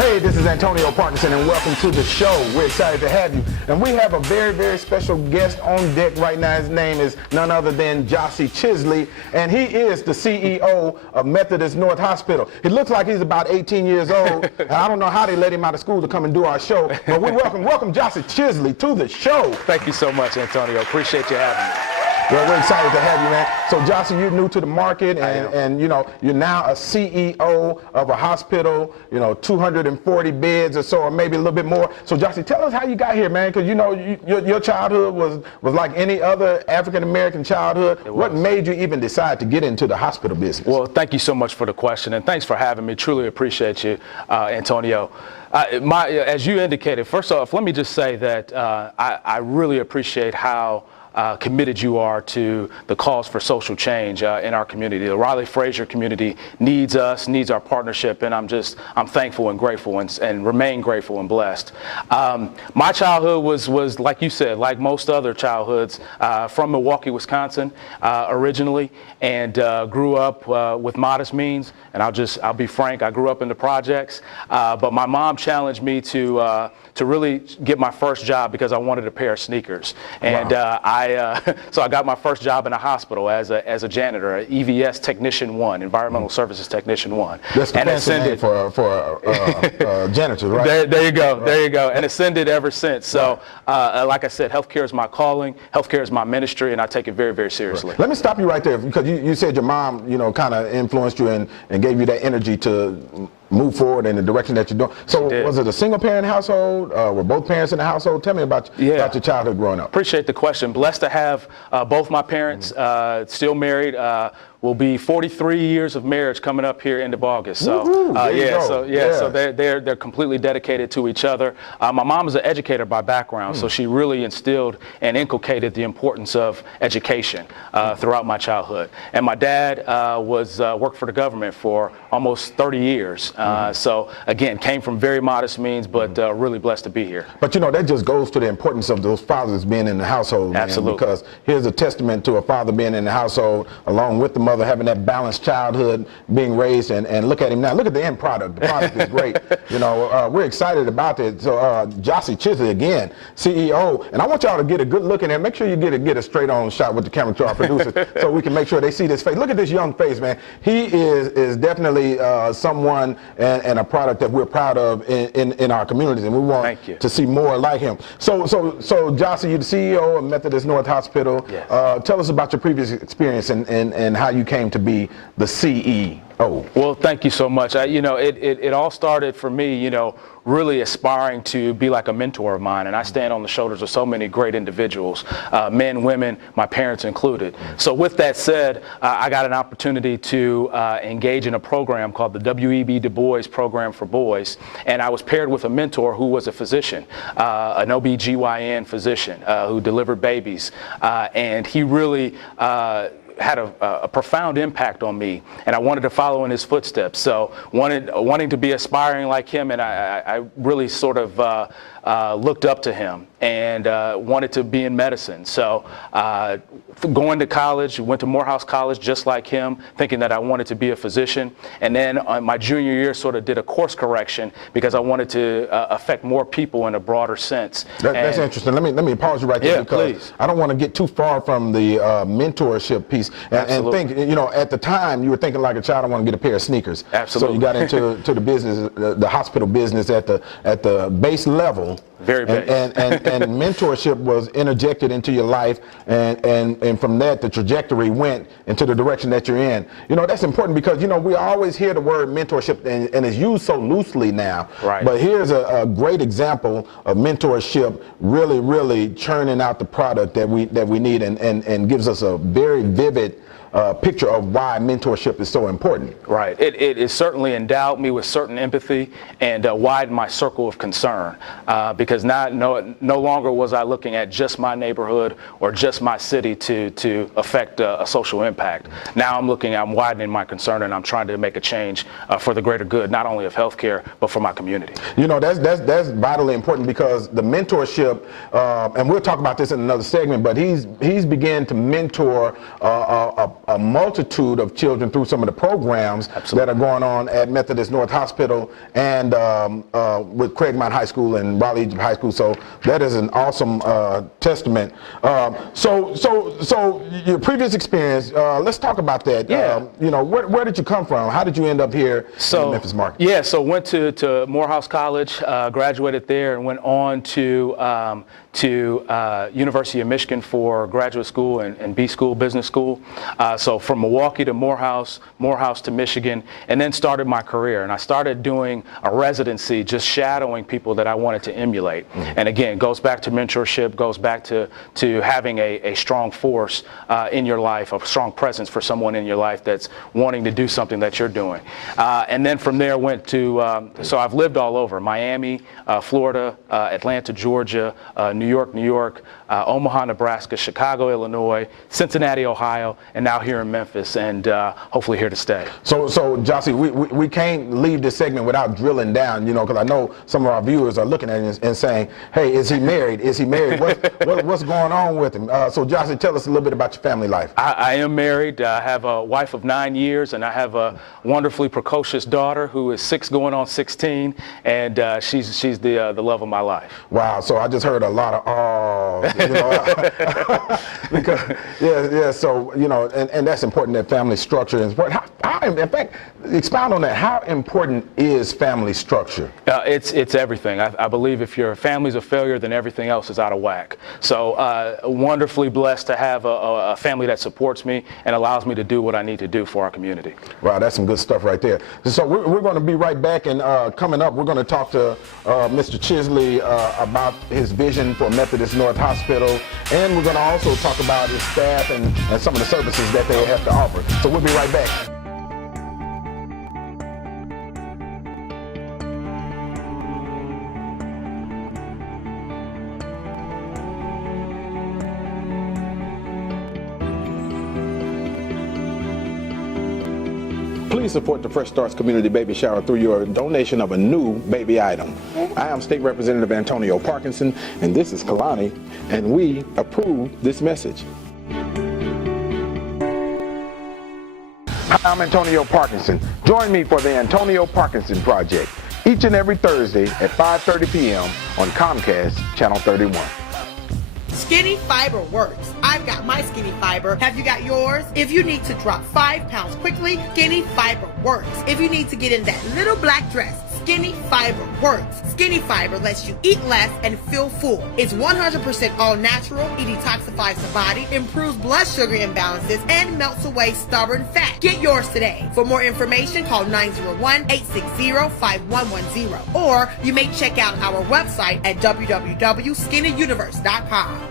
Hey, this is Antonio Parkinson, and welcome to the show. We're excited to have you. And we have a very, very special guest on deck right now. His name is none other than Jossie Chisley, and he is the CEO of Methodist North Hospital. He looks like he's about 18 years old, and I don't know how they let him out of school to come and do our show, but we welcome Jossie Chisley to the show. Thank you so much, Antonio. Appreciate you having me. Well, we're excited to have you, man. So, Jossie, you're new to the market, and you know, you're now a CEO of a hospital, 240 beds or so, or maybe a little bit more. So, Jossie, tell us how you got here, man, because, your childhood was like any other African-American childhood. What made you even decide to get into the hospital business? Well, thank you so much for the question, and thanks for having me. Truly appreciate you, Antonio. As you indicated, first off, let me just say that I really appreciate how committed you are to the cause for social change in our community. The Raleigh-Frazier community needs us, needs our partnership, and I'm thankful and grateful and remain grateful and blessed. My childhood was like you said, like most other childhoods, from Milwaukee, Wisconsin, originally, and grew up with modest means. And I'll be frank, I grew up in the projects, but my mom challenged me to really get my first job because I wanted a pair of sneakers. And so I got my first job in a hospital as a janitor, an EVS Technician 1, Environmental Services Technician 1. That's the fancy name for janitors, right? There you go, there you go. And ascended ever since. So like I said, healthcare is my calling, healthcare is my ministry, and I take it very, very seriously. Let me stop you right there, because you said your mom, kind of influenced you and gave you that energy to move forward in the direction that you're doing. So was it a single parent household? Were both parents in the household? Tell me about your childhood growing up. Appreciate the question. Blessed to have both my parents, still married. Will be 43 years of marriage coming up here end of August. So so they're completely dedicated to each other. My mom is an educator by background, so she really instilled and inculcated the importance of education throughout my childhood. And my dad worked for the government for almost 30 years. So again, came from very modest means, but really blessed to be here. But that just goes to the importance of those fathers being in the household. Absolutely. Man, because here's a testament to a father being in the household along with the mother having that balanced childhood, being raised, and look at him now. Look at the end product. The product is great. We're excited about it. So Jossie Chisley again, CEO, and I want y'all to get a good look in there. Make sure you get a straight on shot with the camera to our producers so we can make sure they see this face. Look at this young face, man. He is definitely someone and a product that we're proud of in our communities, and we want to see more like him. So Jossie, you're the CEO of Methodist North Hospital. Yes. Tell us about your previous experience and how you came to be the CEO. Well, thank you so much. It all started for me, really aspiring to be like a mentor of mine, and I stand on the shoulders of so many great individuals, men, women, my parents included. So with that said, I got an opportunity to engage in a program called the W.E.B. Du Bois Program for Boys, and I was paired with a mentor who was a physician, an OB/GYN physician who delivered babies, and he really had a profound impact on me, and I wanted to follow in his footsteps. So wanting to be aspiring like him, and I really sort of looked up to him and wanted to be in medicine. So going to college, went to Morehouse College just like him, thinking that I wanted to be a physician. And then my junior year sort of did a course correction because I wanted to affect more people in a broader sense. That's interesting. Let me pause you right there, because please. I don't want to get too far from the mentorship piece. And think, at the time you were thinking like a child, I want to get a pair of sneakers. Absolutely. So you got into the business, the hospital business at the base level. Very base. And mentorship was interjected into your life, and from that the trajectory went into the direction that you're in. That's important because we always hear the word mentorship and it's used so loosely now. Right. But here's a great example of mentorship really churning out the product that we need and gives us a very vivid picture of why mentorship is so important. Right. It certainly endowed me with certain empathy and widened my circle of concern because no longer was I looking at just my neighborhood or just my city to affect a social impact. Now I'm widening my concern, and I'm trying to make a change for the greater good, not only of healthcare, but for my community. That's vitally important, because the mentorship, and we'll talk about this in another segment, but he's began to mentor a multitude of children through some of the programs that are going on at Methodist North Hospital and with Craigmont High School and Raleigh Egypt High School. So that is an awesome testament. So your previous experience, let's talk about that. Yeah. Where did you come from? How did you end up here in the Memphis market? Yeah, so went to Morehouse College, graduated there, and went on to University of Michigan for graduate school and B school, business school. So from Milwaukee to Morehouse to Michigan, and then started my career. And I started doing a residency, just shadowing people that I wanted to emulate. And again, goes back to mentorship, goes back to having a strong force in your life, a strong presence for someone in your life that's wanting to do something that you're doing. And then from there went to, so I've lived all over, Miami, Florida, Atlanta, Georgia, New York, Omaha, Nebraska, Chicago, Illinois, Cincinnati, Ohio, and now here in Memphis, and hopefully here to stay. So Jossie, we can't leave this segment without drilling down, because I know some of our viewers are looking at it and saying, hey, is he married? Is he married? What's going on with him? So Jossie, tell us a little bit about your family life. I am married. I have a wife of 9 years, and I have a wonderfully precocious daughter who is 6 going on 16, and she's the love of my life. Wow, so I just heard a lot of because so and that's important, that family structure is important. In fact, expound on that. How important is family structure? It's everything. I believe if your family's a failure, then everything else is out of whack. So wonderfully blessed to have a family that supports me and allows me to do what I need to do for our community. Wow, that's some good stuff right there. So we're going to be right back, and coming up, we're going to talk to Mr. Chisley about his vision for Methodist North Hospital, and we're going to also talk about his staff and some of the services that they have to offer. So we'll be right back. Please support the Fresh Starts Community Baby Shower through your donation of a new baby item. I am State Representative Antonio Parkinson, and this is Kalani, and we approve this message. Hi, I'm Antonio Parkinson. Join me for the Antonio Parkinson Project each and every Thursday at 5:30 p.m. on Comcast Channel 31. Skinny Fiber works. I've got my Skinny Fiber. Have you got yours? If you need to drop 5 pounds quickly, Skinny Fiber works. If you need to get in that little black dress, Skinny Fiber works. Skinny Fiber lets you eat less and feel full. It's 100% all natural. It detoxifies the body, improves blood sugar imbalances, and melts away stubborn fat. Get yours today. For more information, call 901-860-5110. Or you may check out our website at www.skinnyuniverse.com.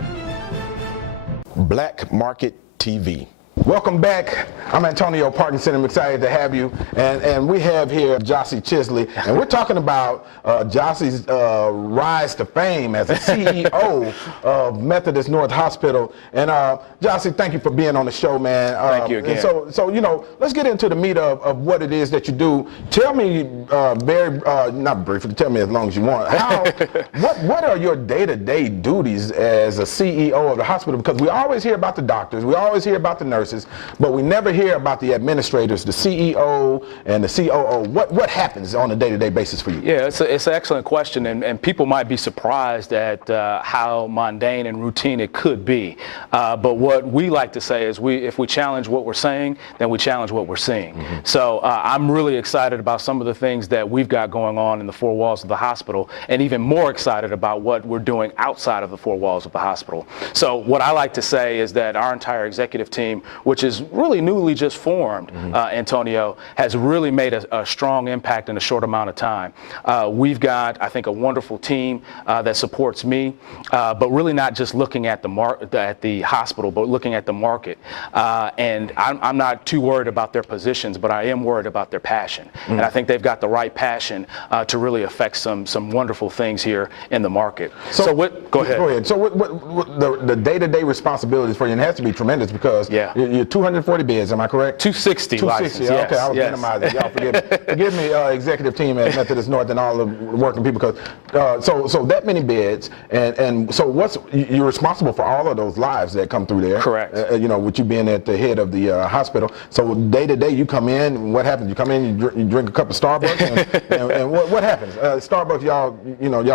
Black Market TV. Welcome back. I'm Antonio Parkinson. I'm excited to have you. And we have here Jossie Chisley. And we're talking about Jossie's rise to fame as a CEO of Methodist North Hospital. And Jossie, thank you for being on the show, man. Thank you again. And so let's get into the meat of what it is that you do. Tell me not briefly, tell me as long as you want. What are your day-to-day duties as a CEO of the hospital? Because we always hear about the doctors, we always hear about the nurses, but we never hear about the administrators, the CEO and the COO. What happens on a day-to-day basis for you? Yeah, it's an excellent question, and people might be surprised at how mundane and routine it could be. But what we like to say is if we challenge what we're saying, then we challenge what we're seeing. Mm-hmm. So I'm really excited about some of the things that we've got going on in the four walls of the hospital, and even more excited about what we're doing outside of the four walls of the hospital. So what I like to say is that our entire executive team, which is really newly just formed, Antonio, has really made a strong impact in a short amount of time. We've got, I think, a wonderful team that supports me, but really not just looking at the hospital, but looking at the market. And I'm not too worried about their positions, but I am worried about their passion. And I think they've got the right passion to really affect some wonderful things here in the market. Go ahead. So what the day-to-day responsibilities for you, and it has to be tremendous because you're 240 beds, am I correct? 260 260, license, okay, I was yes. minimizing. Y'all forgive me, executive team at Methodist North and all the working people, because so that many beds, and so you're responsible for all of those lives that come through there. Correct. With you being at the head of the hospital. So day to day, you come in. What happens? You come in, you drink a cup of Starbucks, and what happens? Starbucks, y'all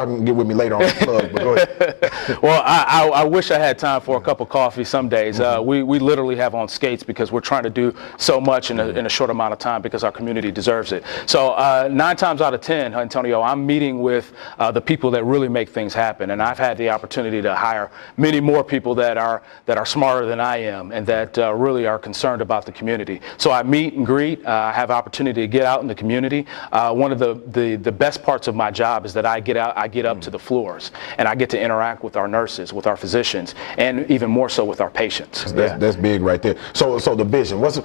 can get with me later on the plug. But go ahead. Well, I wish I had time for a cup of coffee some days. We literally have on skates because we're trying to do so much in a short amount of time because our community deserves it. So 9 times out of 10, Antonio, I'm meeting with the people that really make things happen, and I've had the opportunity to hire many more people that are smarter than I am and that really are concerned about the community. So I meet and greet. I have opportunity to get out in the community. One of the best parts of my job is that I get up to the floors and I get to interact with our nurses, with our physicians, and even more so with our patients. That's big right there. So the vision, what's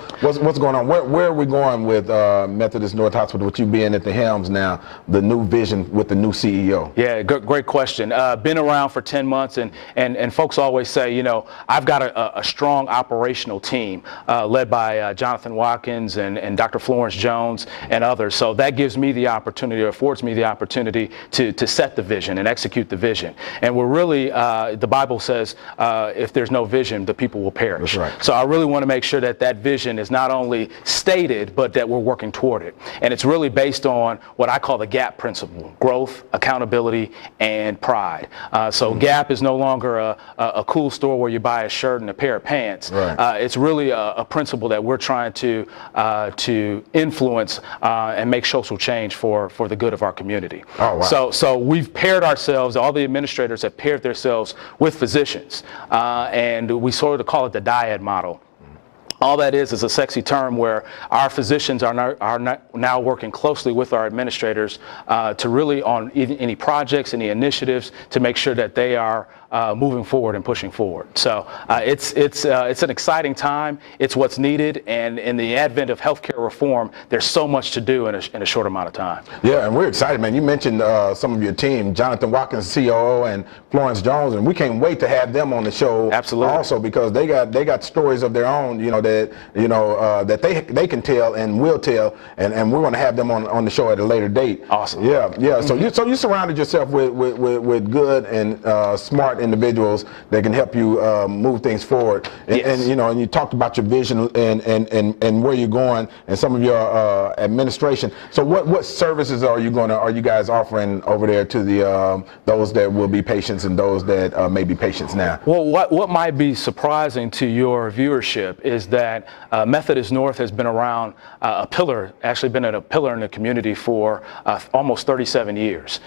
going on? Where are we going with Methodist North Hospital, with you being at the helms now, the new vision with the new CEO? Yeah, great question. Been around for 10 months, and folks always say, I've got a strong operational team led by Jonathan Watkins and Dr. Florence Jones and others. So that gives me the opportunity, or affords me the opportunity to set the vision and execute the vision. And we're really, the Bible says, if there's no vision, the people will perish. That's right. So I really want to make sure that vision is not only stated, but that we're working toward it. And it's really based on what I call the GAP principle: growth, accountability, and pride. So GAP is no longer a cool store where you buy a shirt and a pair of pants. Right. It's really a principle that we're trying to influence and make social change for the good of our community. Oh, wow. So we've paired ourselves, all the administrators have paired themselves with physicians, and we sort of call it the dyad model. All that is a sexy term where our physicians are now working closely with our administrators to really on any projects, any initiatives, to make sure that they are moving forward and pushing forward. So it's an exciting time. It's what's needed, and in the advent of healthcare reform, there's so much to do in a short amount of time. Yeah, and we're excited, man. You mentioned some of your team, Jonathan Watkins, COO, and Florence Jones, and we can't wait to have them on the show. Absolutely. Also, because they got stories of their own, that they can tell and will tell, and we're going to have them on the show at a later date. Awesome. Yeah. So you surrounded yourself with good and smart individuals that can help you move things forward. And you talked about your vision and where you're going and some of your administration. So what services are you guys offering over there to the those that will be patients and those that may be patients now? Well, what might be surprising to your viewership is that Methodist North has been around been a pillar in the community for almost 37 years.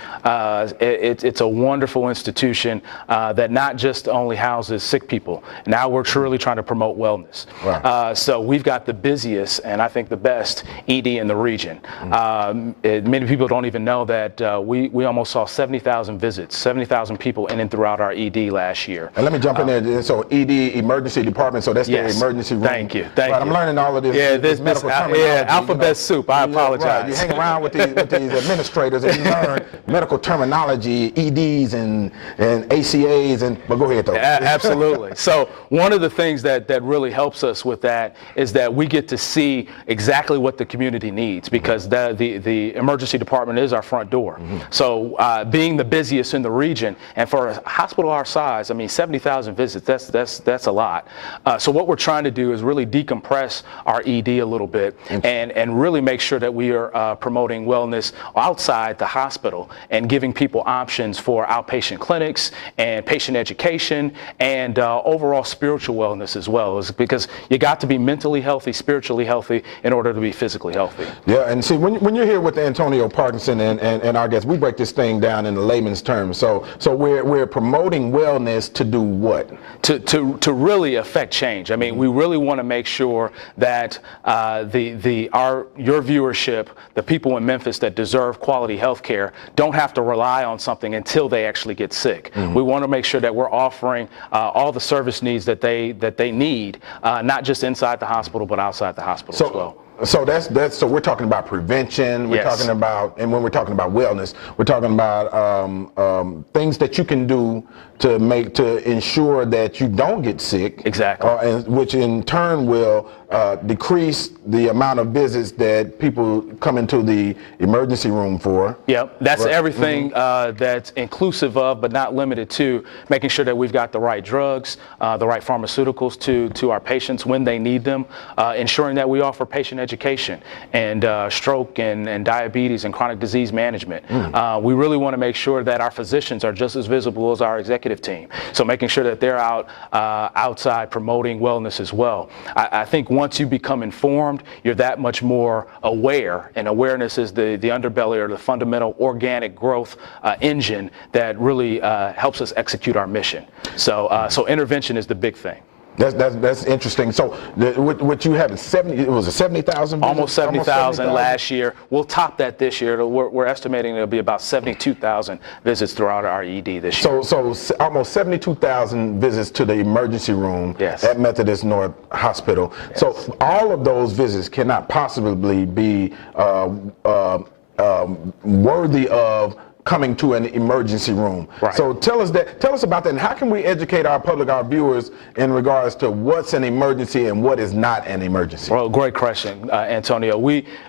It's a wonderful institution that not just only houses sick people. Now we're truly trying to promote wellness. Wow. So we've got the busiest and I think the best ED in the region. Many people don't even know that we almost saw 70,000 visits, 70,000 people in and throughout our ED last year. And let me jump in there. So ED, emergency department, so that's the emergency room. Thank you. I'm learning all of this. Yeah, this medical terminology. Yeah, alphabet soup. I apologize. Right. You hang around with these administrators and you learn medical terminology, EDs and ACAs, but go ahead though. Absolutely. So one of the things that really helps us with that is that we get to see exactly what the community needs, because the emergency department is our front door. So being the busiest in the region, and for a hospital our size, 70,000 visits, that's a lot. So what we're trying to do is really decompress our ED a little bit and really make sure that we are promoting wellness outside the hospital and giving people options for outpatient clinics and patient education and overall spiritual wellness as well, because you got to be mentally healthy, spiritually healthy in order to be physically healthy. Yeah, and see, when you're here with Antonio Parkinson and our guests, we break this thing down in the layman's terms. So we're promoting wellness to do what? To really affect change. We really want to make sure that your viewership, the people in Memphis that deserve quality health care, don't have to rely on something until they actually get sick. We want to make sure that we're offering all the service needs that they need, not just inside the hospital, but outside the hospital as well. So so we're talking about prevention. We're Yes. talking about, and when we're talking about wellness, we're talking about things that you can do to ensure that you don't get sick. Exactly. And which in turn will decrease the amount of visits that people come into the emergency room for. Yep, that's everything that's inclusive of, but not limited to, making sure that we've got the right drugs, the right pharmaceuticals to our patients when they need them, ensuring that we offer patient education and stroke and diabetes and chronic disease management. We really want to make sure that our physicians are just as visible as our executive team. So making sure that they're outside promoting wellness as well. I think once you become informed, you're that much more aware, and awareness is the underbelly or the fundamental organic growth engine that really helps us execute our mission. So intervention is the big thing. That's interesting. So what you have is 70. It was a 70,000. Almost 70,000 last year. We'll top that this year. We're estimating it'll be about 72,000 visits throughout our ED this year. So almost 72,000 visits to the emergency room at Methodist North Hospital. Yes. So all of those visits cannot possibly be worthy of coming to an emergency room. Right. So tell us about that, and how can we educate our public, our viewers, in regards to what's an emergency and what is not an emergency? Well, great question, Antonio.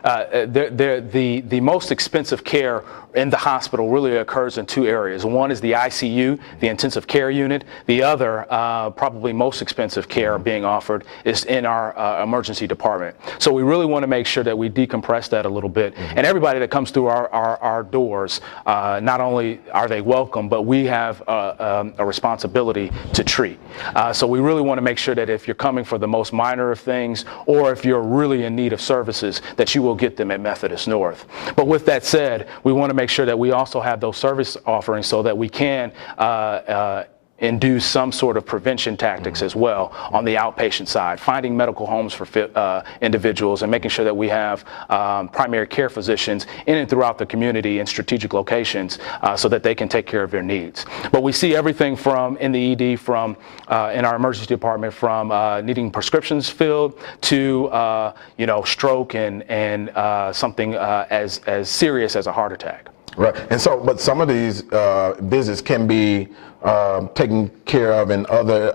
The most expensive care in the hospital really occurs in two areas. One is the ICU, the intensive care unit. The other, probably most expensive care being offered, is in our emergency department. So we really want to make sure that we decompress that a little bit. And everybody that comes through our doors, not only are they welcome, but we have a responsibility to treat. So we really want to make sure that if you're coming for the most minor of things, or if you're really in need of services, that you will get them at Methodist North. But with that said, we want to make sure that we also have those service offerings so that we can induce some sort of prevention tactics as well on the outpatient side, finding medical homes for individuals and making sure that we have primary care physicians in and throughout the community in strategic locations so that they can take care of their needs. But we see everything from in the ED, from in our emergency department, from needing prescriptions filled to stroke and something as serious as a heart attack. Right, and so, but some of these visits can be taken care of in other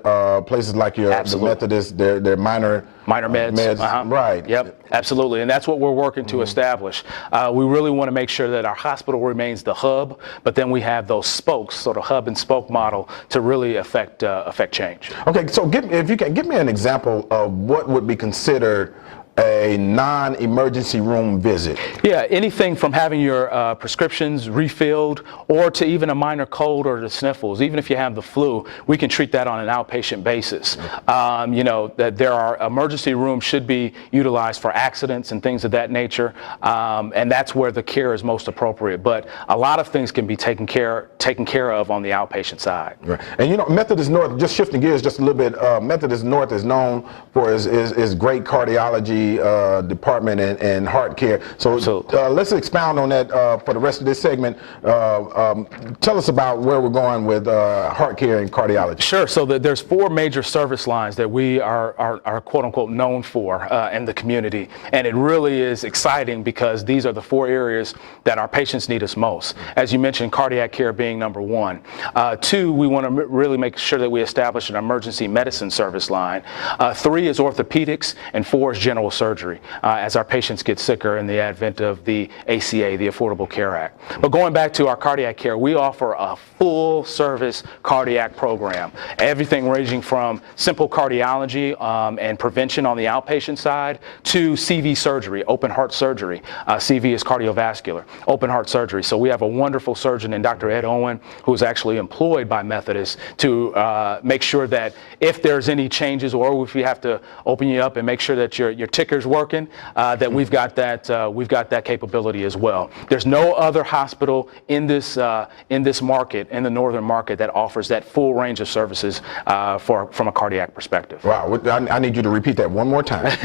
places like the Methodist, their minor meds. Right. Yep, absolutely, and that's what we're working to establish. We really want to make sure that our hospital remains the hub, but then we have those spokes, sort of hub and spoke model, to really affect change. Okay, so if you can give me an example of what would be considered a non-emergency room visit. Yeah, anything from having your prescriptions refilled, or to even a minor cold or the sniffles. Even if you have the flu, we can treat that on an outpatient basis. That there are emergency rooms should be utilized for accidents and things of that nature, and that's where the care is most appropriate. But a lot of things can be taken care of on the outpatient side. Right. And Methodist North, just shifting gears just a little bit, Methodist North is known for its great cardiology department and heart care. So let's expound on that for the rest of this segment. Tell us about where we're going with heart care and cardiology. Sure. So there's four major service lines that we are quote unquote known for in the community, and it really is exciting because these are the four areas that our patients need us most. As you mentioned, cardiac care being number one. Two, we want to really make sure that we establish an emergency medicine service line. Three is orthopedics, and four is general surgery, as our patients get sicker in the advent of the ACA, the Affordable Care Act. But going back to our cardiac care, we offer a full service cardiac program. Everything ranging from simple cardiology and prevention on the outpatient side to CV surgery, open heart surgery. CV is cardiovascular, open heart surgery. So we have a wonderful surgeon in Dr. Ed Owen, who is actually employed by Methodist to make sure that if there's any changes, or if we have to open you up and make sure that your ticker's working, that we've got that capability as well. There's no other hospital in this market, in the northern market, that offers that full range of services from a cardiac perspective. Wow, I need you to repeat that one more time.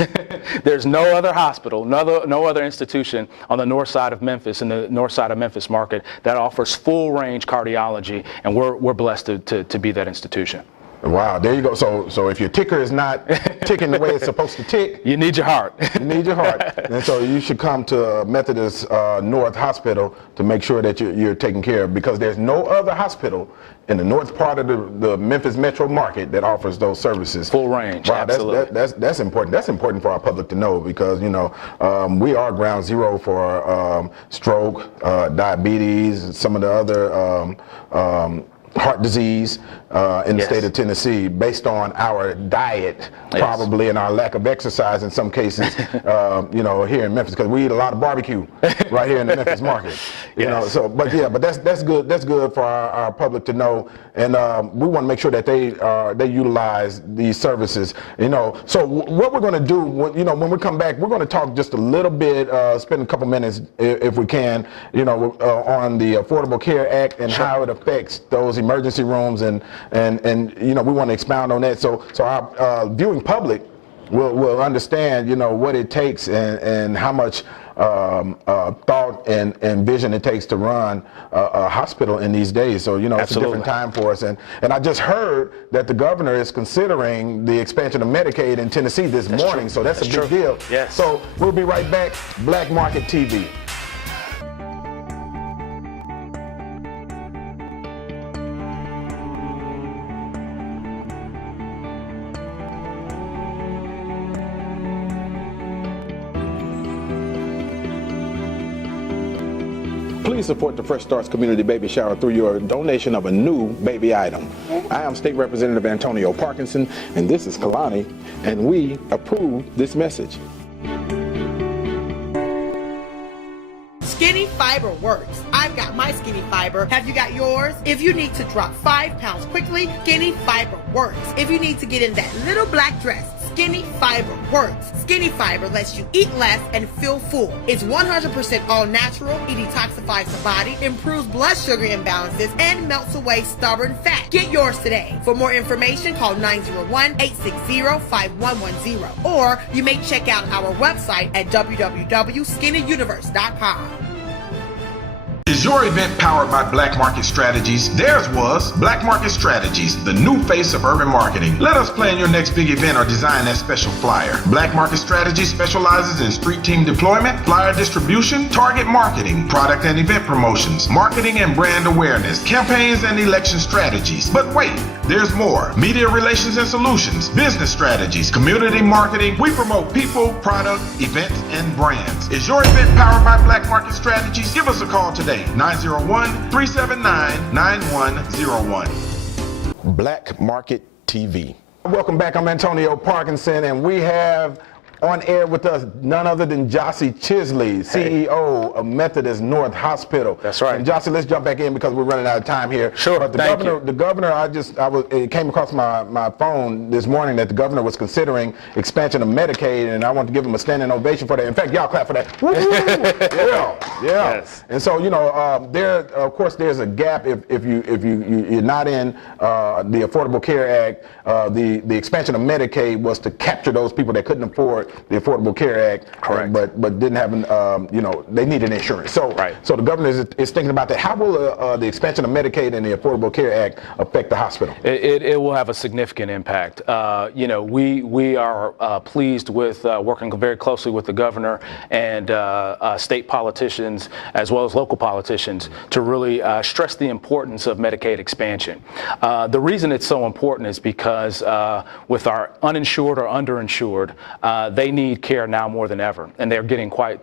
There's no other hospital, no other institution on the north side of Memphis, in the north side of Memphis market, that offers full range cardiology, and we're blessed to be that institution. Wow, there you go. So if your ticker is not ticking the way it's supposed to tick, you need your heart. You need your heart. And so you should come to Methodist North Hospital to make sure that you're taken care of, because there's no other hospital in the north part of the Memphis metro market that offers those services. Full range. Wow, absolutely. That's important. That's important for our public to know, because we are ground zero for stroke, diabetes, some of the other heart disease in the state of Tennessee, based on our diet, probably, and our lack of exercise in some cases, here in Memphis, because we eat a lot of barbecue right here in the Memphis market. But that's good. That's good for our public to know, and we want to make sure that they utilize these services. So what we're going to do, when we come back, we're going to talk just a little bit, spend a couple minutes if we can, on the Affordable Care Act and how it affects those emergency rooms, and we want to expound on that, so our viewing public will understand what it takes and how much thought and vision it takes to run a hospital in these days. So it's a different time for us, and I just heard that the governor is considering the expansion of Medicaid in Tennessee this morning. So that's a big deal. Yes. So we'll be right back. Black Market TV. Please support the Fresh Starts Community Baby Shower through your donation of a new baby item. I am State Representative Antonio Parkinson, and this is Kalani, and we approve this message. Skinny Fiber works. I've got my Skinny Fiber. Have you got yours? If you need to drop 5 pounds quickly, Skinny Fiber works. If you need to get in that little black dress, Skinny Fiber works. Skinny Fiber lets you eat less and feel full. It's 100% all natural. It detoxifies the body, improves blood sugar imbalances, and melts away stubborn fat. Get yours today. For more information, call 901-860-5110. Or you may check out our website at www.skinnyuniverse.com. Is your event powered by Black Market Strategies? Theirs was Black Market Strategies, the new face of urban marketing. Let us plan your next big event or design that special flyer. Black Market Strategies specializes in street team deployment, flyer distribution, target marketing, product and event promotions, marketing and brand awareness, campaigns and election strategies. But wait, there's more. Media relations and solutions, business strategies, community marketing. We promote people, product, events, and brands. Is your event powered by Black Market Strategies? Give us a call today. 901-379-9101. Black Market TV. Welcome back. I'm Antonio Parkinson, and we have on air with us none other than Jossie Chisley, CEO of Methodist North Hospital. That's right. And Jossie, let's jump back in because we're running out of time here. Sure. But the governor, it came across my phone this morning that the governor was considering expansion of Medicaid, and I want to give him a standing ovation for that. In fact, y'all clap for that. Yeah. Yes. And so of course, there's a gap if you're not in the Affordable Care Act. The expansion of Medicaid was to capture those people that couldn't afford the Affordable Care Act, correct, but didn't have they needed insurance. So the governor is thinking about that. How will the expansion of Medicaid and the Affordable Care Act affect the hospital? It will have a significant impact. We are pleased with working very closely with the governor and state politicians as well as local politicians to really stress the importance of Medicaid expansion. The reason it's so important is because with our uninsured or underinsured, they need care now more than ever, and they're getting quite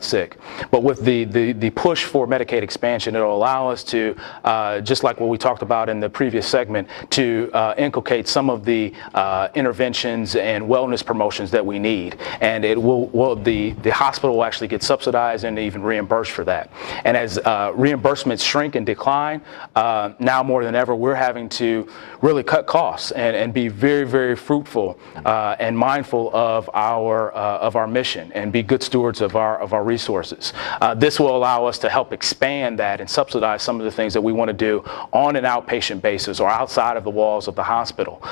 sick. But with the push for Medicaid expansion, it'll allow us to, just like what we talked about in the previous segment, to inculcate some of the interventions and wellness promotions that we need, and the hospital will actually get subsidized and even reimbursed for that. And as reimbursements shrink and decline, now more than ever, we're having to really cut costs and be very, very fruitful and mindful of our mission and be good stewards of our resources. This will allow us to help expand that and subsidize some of the things that we want to do on an outpatient basis or outside of the walls of the hospital.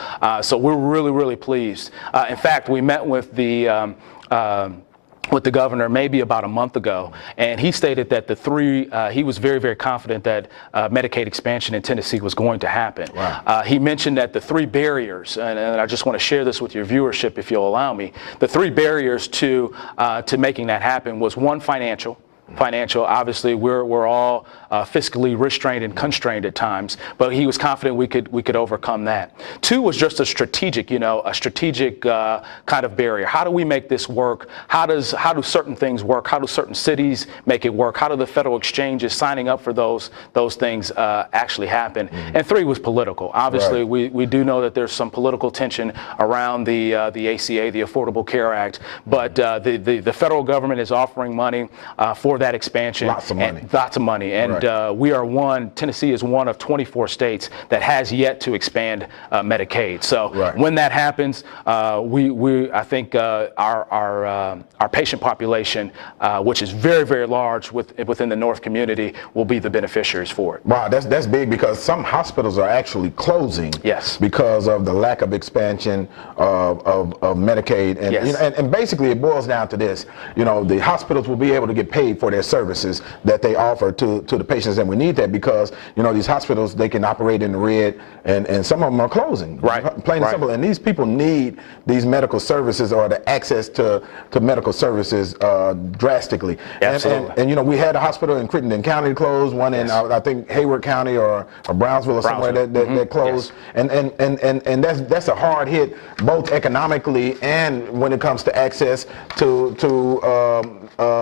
So we're really, really pleased. In fact, we met with the with the governor maybe about a month ago, and he stated that he was very, very confident that Medicaid expansion in Tennessee was going to happen. Wow. He mentioned that the three barriers, and I just want to share this with your viewership if you'll allow me, the three barriers to making that happen was one, financial. Obviously, we're all fiscally restrained and constrained at times, but he was confident we could overcome that. Two was just a strategic kind of barrier. How do we make this work? How do certain things work? How do certain cities make it work? How do the federal exchanges signing up for those things actually happen? And three was political. Obviously, right. we do know that there's some political tension around the ACA, the Affordable Care Act, but the federal government is offering money for that expansion. Lots of money. And right. Tennessee is one of 24 states that has yet to expand Medicaid. So right. when that happens, I think our patient population, which is very, very large within the North community, will be the beneficiaries for it. Wow, that's big, because some hospitals are actually closing. Yes. Because of the lack of expansion of Medicaid. And, yes. and basically it boils down to this. The hospitals will be able to get paid for their services that they offer to the patients, and we need that because these hospitals, they can operate in the red, and some of them are closing. Right. Plain and simple. And these people need these medical services, or the access to medical services drastically. Absolutely. And we had a hospital in Crittenden County closed, one in I think Hayward County or Brownsville or somewhere that closed. Yes. And that's a hard hit, both economically and when it comes to access to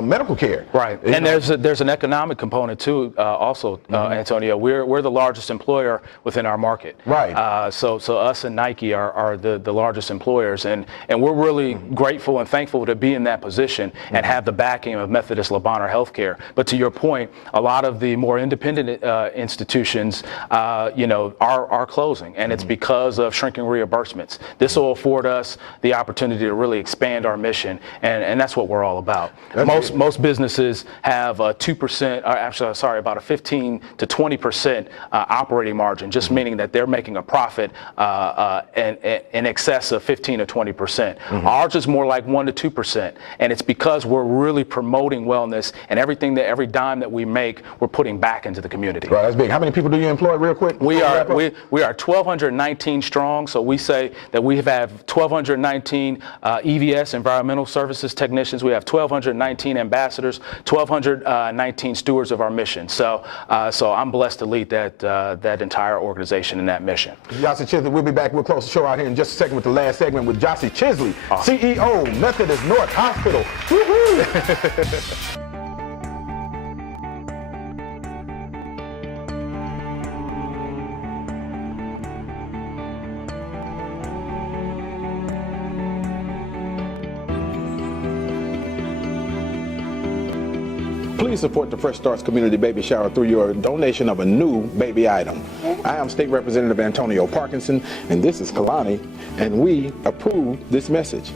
medical care. Right. And there's an economic component too, also, Antonio. We're the largest employer within our market. Right. So us and Nike are the largest employers, and we're really grateful and thankful to be in that position and have the backing of Methodist Le Bonheur Healthcare. But to your point, a lot of the more independent institutions, are closing, and it's because of shrinking reimbursements. This will afford us the opportunity to really expand our mission, and that's what we're all about. Most businesses have a 2%, about a 15 to 20% operating margin, just meaning that they're making a profit in excess of 15 to 20%. Ours is more like 1 to 2%, and it's because we're really promoting wellness, and every dime that we make, we're putting back into the community. Right, that's big. How many people do you employ, real quick? We are 1,219 strong, so we say that we have 1,219 EVS, environmental services technicians. We have 1,219 ambassadors, 1,219 stewards of our mission. So I'm blessed to lead that entire organization and that mission. Jossie Chisley, we'll be back. We'll close the show out here in just a second with the last segment with Jossie Chisley, CEO, Methodist North Hospital. Woo-hoo! Please support the Fresh Starts Community Baby Shower through your donation of a new baby item. I am State Representative Antonio Parkinson, and this is Kalani, and we approve this message.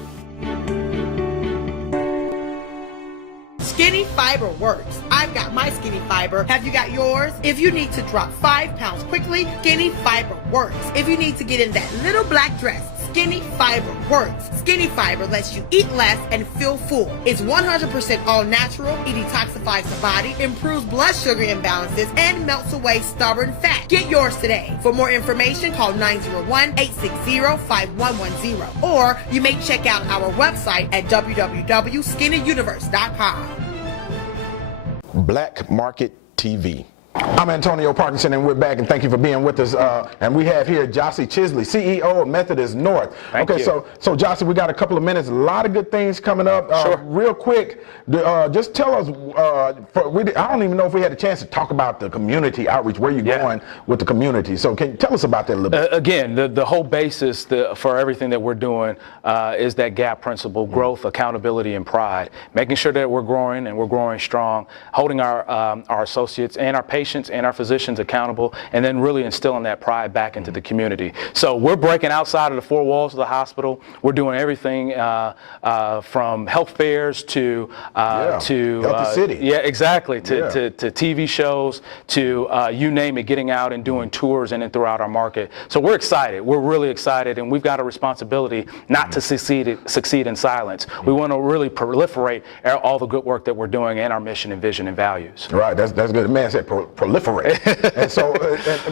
Skinny Fiber works. I've got my Skinny Fiber. Have you got yours? If you need to drop 5 pounds quickly, Skinny Fiber works. If you need to get in that little black dress, Skinny Fiber works. Skinny Fiber lets you eat less and feel full. It's 100% all natural. It detoxifies the body, improves blood sugar imbalances, and melts away stubborn fat. Get yours today. For more information, call 901-860-5110. Or you may check out our website at www.skinnyuniverse.com. Black Market TV. I'm Antonio Parkinson, and we're back, and thank you for being with us. And we have here Jossie Chisley, CEO of Methodist North. Thank you. So Jossie, we got a couple of minutes, a lot of good things coming up. Sure. Real quick, just tell us, I don't even know if we had a chance to talk about the community outreach, where you're going with the community. So can you tell us about that a little bit? Again, the whole basis for everything that we're doing is that GAP principle, growth, accountability, and pride. Making sure that we're growing, and we're growing strong, holding our associates and our patients patients and our physicians accountable, and then really instilling that pride back into the community. So we're breaking outside of the four walls of the hospital. We're doing everything from health fairs to Healthy City. Yeah, exactly. To Yeah. TV shows, to you name it, getting out and doing tours in and throughout our market. So we're excited. We're really excited, and we've got a responsibility not to succeed in silence. We want to really proliferate all the good work that we're doing and our mission and vision and values. Right, that's good. The man said proliferate. And so,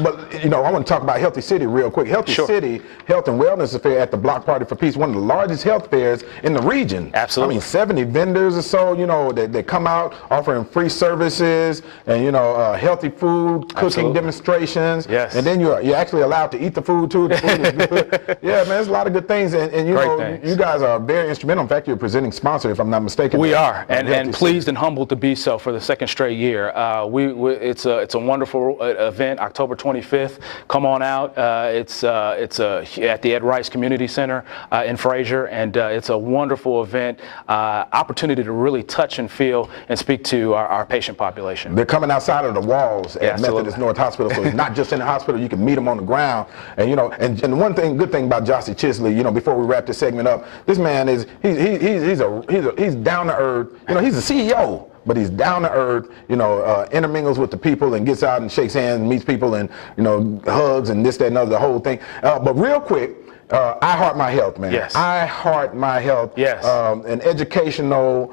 but you know, I want to talk about Healthy City real quick. Healthy City Health and Wellness Fair at the Block Party for Peace, one of the largest health fairs in the region. Absolutely. I mean, 70 vendors or so, you know, they come out offering free services and, you know, healthy food, cooking Absolutely. demonstrations. Yes. And then you're actually allowed to eat the food too. The food is good. Yeah, man, there's a lot of good things. And you Great know, things. you guys are very instrumental. In fact, you're a presenting sponsor, if I'm not mistaken. We are, of Healthy and City. pleased and humbled to be so for the second straight year. It's a wonderful event, October 25th. Come on out. It's at the Ed Rice Community Center in Fraser, and it's a wonderful event, opportunity to really touch and feel and speak to our patient population. They're coming outside of the walls at absolutely. Methodist North Hospital, so it's not just in the hospital. You can meet them on the ground, and you know, and one good thing about Jossie Chisley, you know, before we wrap this segment up, this man is he's down to earth. You know, he's a CEO. But he's down to earth, you know, intermingles with the people and gets out and shakes hands and meets people and, you know, hugs and this, that, and other, the whole thing. But real quick, I Heart My Health, man. Yes. I Heart My Health. Yes. An educational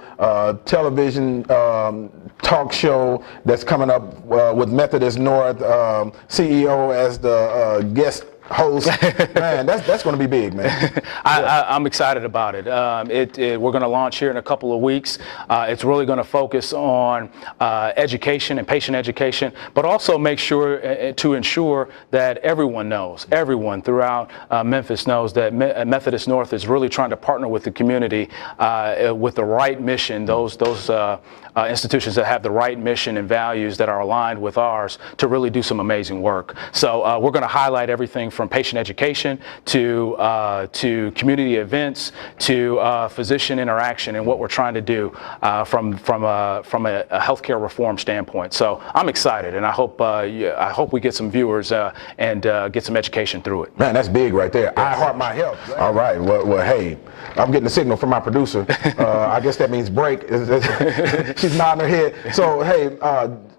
television talk show that's coming up with Methodist North CEO as the guest host. Man, that's going to be big, man. I'm excited about it. We're going to launch here in a couple of weeks. It's really going to focus on education and patient education, but also make sure to ensure that everyone throughout Memphis knows that Methodist North is really trying to partner with the community with the right mission, those institutions that have the right mission and values that are aligned with ours to really do some amazing work. So we're going to highlight everything from patient education to community events to physician interaction and what we're trying to do from a healthcare reform standpoint. So I'm excited, and I hope we get some viewers and get some education through it. Man, that's big right there. I Heart My Health. All right. Well, hey, I'm getting a signal from my producer. I guess that means break. She's nodding her head. So, hey,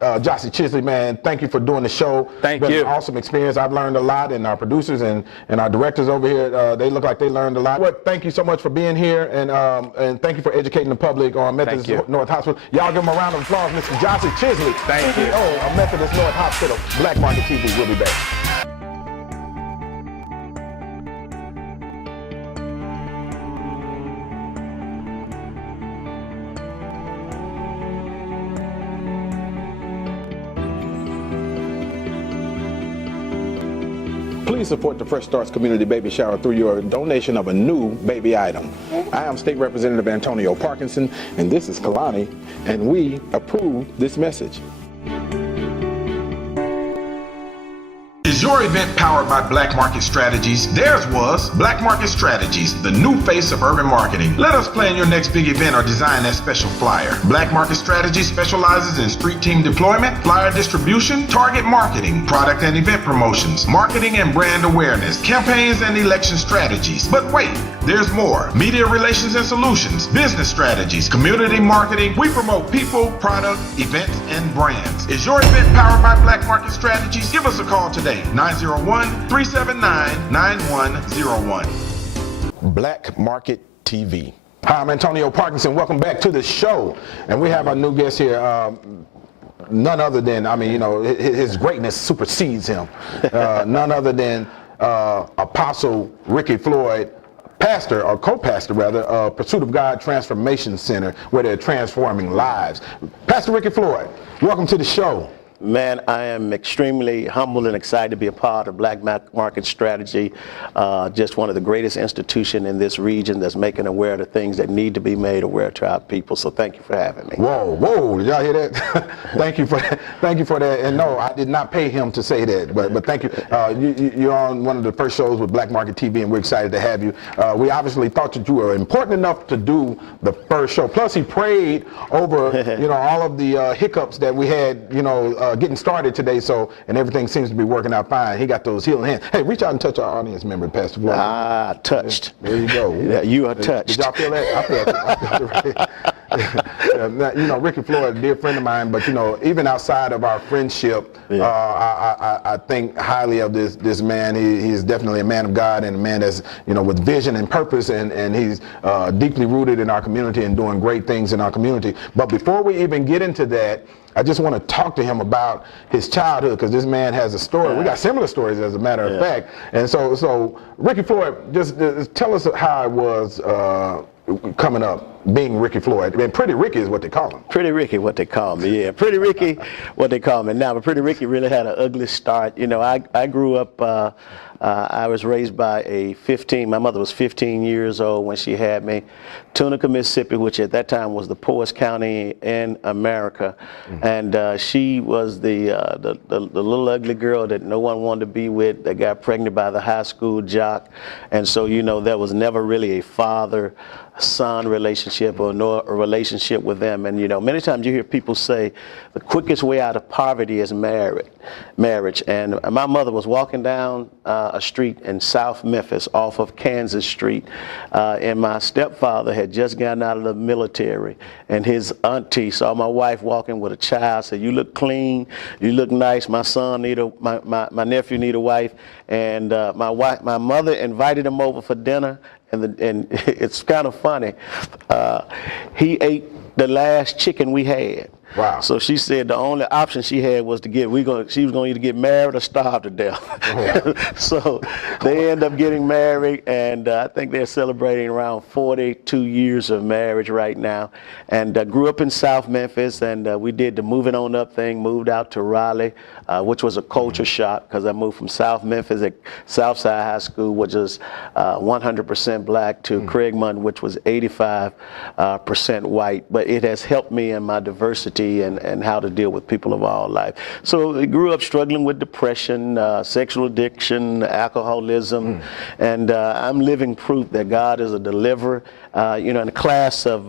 Jossie Chisley, man, thank you for doing the show. Thank you. you. An awesome experience. I've learned a lot, and our producers and our directors over here, they look like they learned a lot. Well, thank you so much for being here, and thank you for educating the public on Methodist North Hospital. Y'all give them a round of applause, Mr. Jossie Chisley, Thank you. CEO of Methodist North Hospital. Black Market TV. We'll be back. Please support the Fresh Starts Community Baby Shower through your donation of a new baby item. I am State Representative Antonio Parkinson, and this is Kalani, and we approve this message. Is your event powered by Black Market Strategies? Theirs was Black Market Strategies, the new face of urban marketing. Let us plan your next big event or design that special flyer. Black Market Strategies specializes in street team deployment, flyer distribution, target marketing, product and event promotions, marketing and brand awareness, campaigns and election strategies. But wait, there's more. Media relations and solutions, business strategies, community marketing. We promote people, product, events, and brands. Is your event powered by Black Market Strategies? Give us a call today. 901-379-9101. Black Market TV. Hi, I'm Antonio Parkinson. Welcome back to the show. And we have our new guest here. None other than, I mean, you know, his greatness supersedes him. None other than Apostle Ricky Floyd, pastor, or co-pastor rather, of Pursuit of God Transformation Center, where they're transforming lives. Pastor Ricky Floyd, welcome to the show. Man, I am extremely humbled and excited to be a part of Black Market Strategy, just one of the greatest institutions in this region that's making aware of the things that need to be made aware to our people. So thank you for having me. Whoa, did y'all hear that? Thank you for that. And no, I did not pay him to say that, but thank you. You're on one of the first shows with Black Market TV, and we're excited to have you. We obviously thought that you were important enough to do the first show. Plus, he prayed over, you know, all of the hiccups that we had, you know, getting started today, and everything seems to be working out fine. He got those healing hands. Hey, reach out and touch our audience member, Pastor Floyd. Ah, touched. There you go. Yeah, you are touched. Did y'all feel that? I felt it. Now, you know, Ricky Floyd, a dear friend of mine, but you know, even outside of our friendship, I think highly of this man. He is definitely a man of God and a man that's, you know, with vision and purpose, and he's deeply rooted in our community and doing great things in our community. But before we even get into that, I just want to talk to him about his childhood, because this man has a story. We got similar stories, as a matter of fact. And so Ricky Floyd, just tell us how it was coming up, being Ricky Floyd. I mean, Pretty Ricky is what they call him. Pretty Ricky, what they call me, yeah. Pretty Ricky, what they call me now. But Pretty Ricky really had an ugly start. You know, I grew up, I was raised by my mother was 15 years old when she had me. Tunica, Mississippi, which at that time was the poorest county in America. And she was the little ugly girl that no one wanted to be with, that got pregnant by the high school jock. And so, you know, there was never really a father-son relationship or nor a relationship with them. And, you know, many times you hear people say the quickest way out of poverty is marriage. And my mother was walking down a street in South Memphis off of Kansas Street, and my stepfather had just gotten out of the military, and his auntie saw my wife walking with a child, said, "You look clean, you look nice, my nephew need a wife." And my mother invited him over for dinner, and it's kind of funny. He ate the last chicken we had. Wow. So she said the only option she had was she was going to either get married or starve to death. Oh. So they end up getting married, and I think they're celebrating around 42 years of marriage right now. And grew up in South Memphis, and we did the moving on up thing, moved out to Raleigh, which was a culture shock, because I moved from South Memphis at Southside High School, which is 100% black, to Craigmont, which was 85% white. But it has helped me in my diversity and how to deal with people of all life. So I grew up struggling with depression, sexual addiction, alcoholism, and I'm living proof that God is a deliverer. You know, in the class of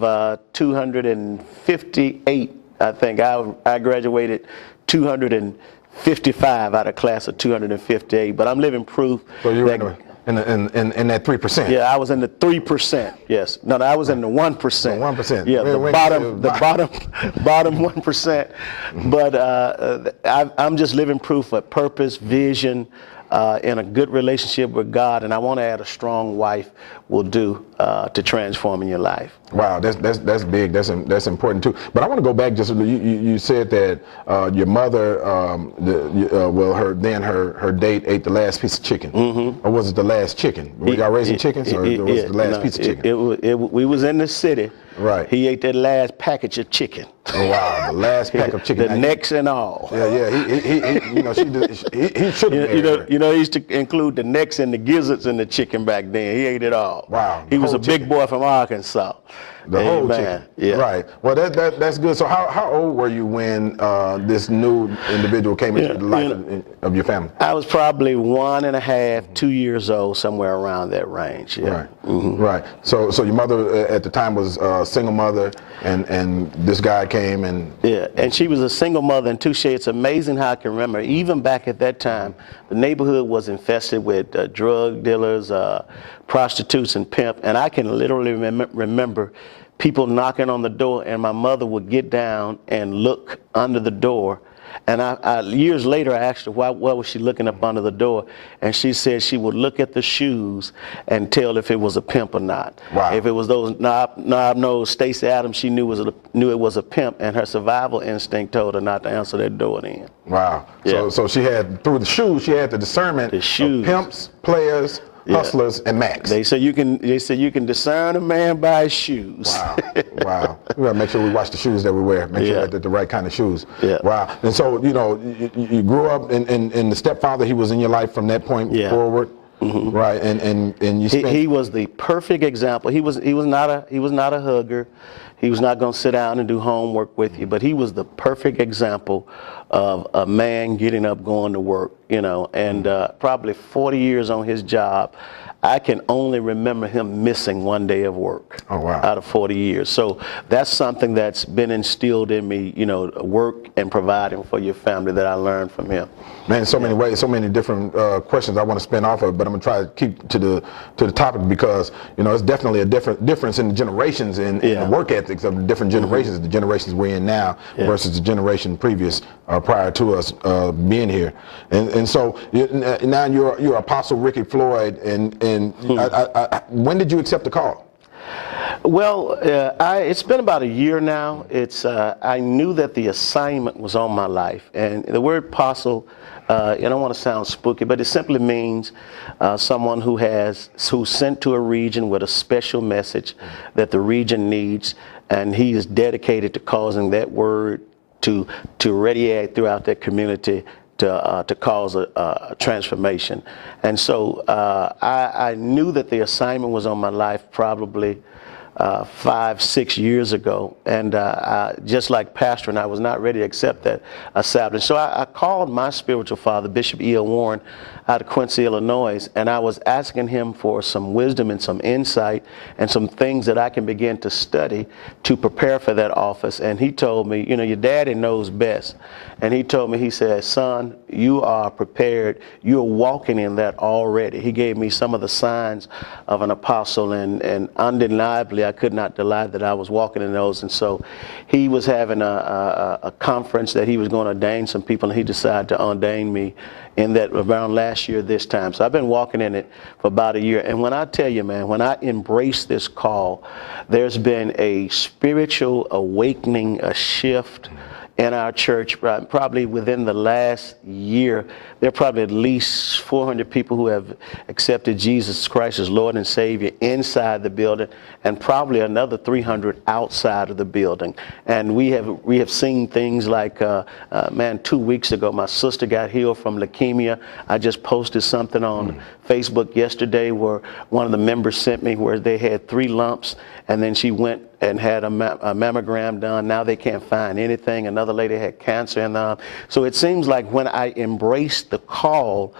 258, I think I graduated 255 out of class of 258, but I'm living proof. So you were that in that 3%. Yeah, I was in the 3%. Yes. No, I was in the 1%. The 1%. Yeah, the bottom 1%. But I'm just living proof of purpose, vision, in a good relationship with God, and I want to add a strong wife will do to transform in your life. Wow, that's big. That's important too. But I want to go back. Just you said that your mother, her date ate the last piece of chicken, or was it the last chicken? Were y'all raising chickens, or was it the last piece of chicken? We was in the city. Right. He ate that last package of chicken. Oh wow, the last pack of chicken. The necks and all. Yeah. He should have. You know, he used to include the necks and the gizzards in the chicken back then. He ate it all. Wow. He was a big boy from Arkansas. The whole chicken. Yeah. Right. Well, that's good. So how old were you when this new individual came into the life of your family? I was probably 1.5, 2 years old, somewhere around that range. Yeah. Right. Right. So your mother at the time was a single mother, and this guy came and. Yeah, and she was a single mother, and touche, it's amazing how I can remember, even back at that time, the neighborhood was infested with drug dealers, prostitutes, and pimp, and I can literally remember people knocking on the door, and my mother would get down and look under the door. And years later, I asked her, what was she looking up under the door? And she said she would look at the shoes and tell if it was a pimp or not. Wow. If it was those knob-nosed Stacey Adams, she knew it was a pimp, and her survival instinct told her not to answer that door then. Wow. Yeah. So she had, through the shoes, she had the discernment of pimps, players, hustlers, and Max. They say you can discern a man by his shoes. Wow. Wow. We gotta make sure we watch the shoes that we wear. Make sure they're the right kind of shoes. Yeah. Wow. And so, you grew up in the stepfather, he was in your life from that point forward. Right. And you spent. He was the perfect example. He was not a hugger. He was not going to sit down and do homework with you, but he was the perfect example of a man getting up, going to work, and probably 40 years on his job. I can only remember him missing one day of work. Oh, wow. Out of 40 years. So that's something that's been instilled in me, you know, work and providing for your family, that I learned from him. Man, so many ways, so many different questions I want to spin off of, but I'm gonna try to keep to the topic, because you know it's definitely a difference in the generations in the work ethics of the different generations, the generations we're in now versus the generation previous prior to us being here, and so now you're Apostle Ricky Floyd, and when did you accept the call? Well, it's been about a year now. I knew that the assignment was on my life, and the word apostle, I don't want to sound spooky, but it simply means someone who's sent to a region with a special message that the region needs, and he is dedicated to causing that word to radiate throughout that community to cause a transformation. And so I knew that the assignment was on my life probably 5-6 years ago, and just like pastoring, I was not ready to accept that assignment. So I called my spiritual father, Bishop E.L. Warren, out of Quincy, Illinois, and I was asking him for some wisdom and some insight and some things that I can begin to study to prepare for that office. And he told me, you know, your daddy knows best. And he told me, he said, son, you are prepared. You're walking in that already. He gave me some of the signs of an apostle, and undeniably, I could not deny that I was walking in those. And so he was having a conference that he was going to ordain some people, and he decided to ordain me in that around last year this time. So I've been walking in it for about a year. And when I tell you, man, when I embrace this call, there's been a spiritual awakening, a shift in our church. Probably within the last year, there are probably at least 400 people who have accepted Jesus Christ as Lord and Savior inside the building, and probably another 300 outside of the building. And we have seen things like, 2 weeks ago, my sister got healed from leukemia. I just posted something on Facebook yesterday where one of the members sent me where they had 3 lumps, and then she went and had a mammogram done. Now they can't find anything. Another lady had cancer. And so it seems like when I embraced the call,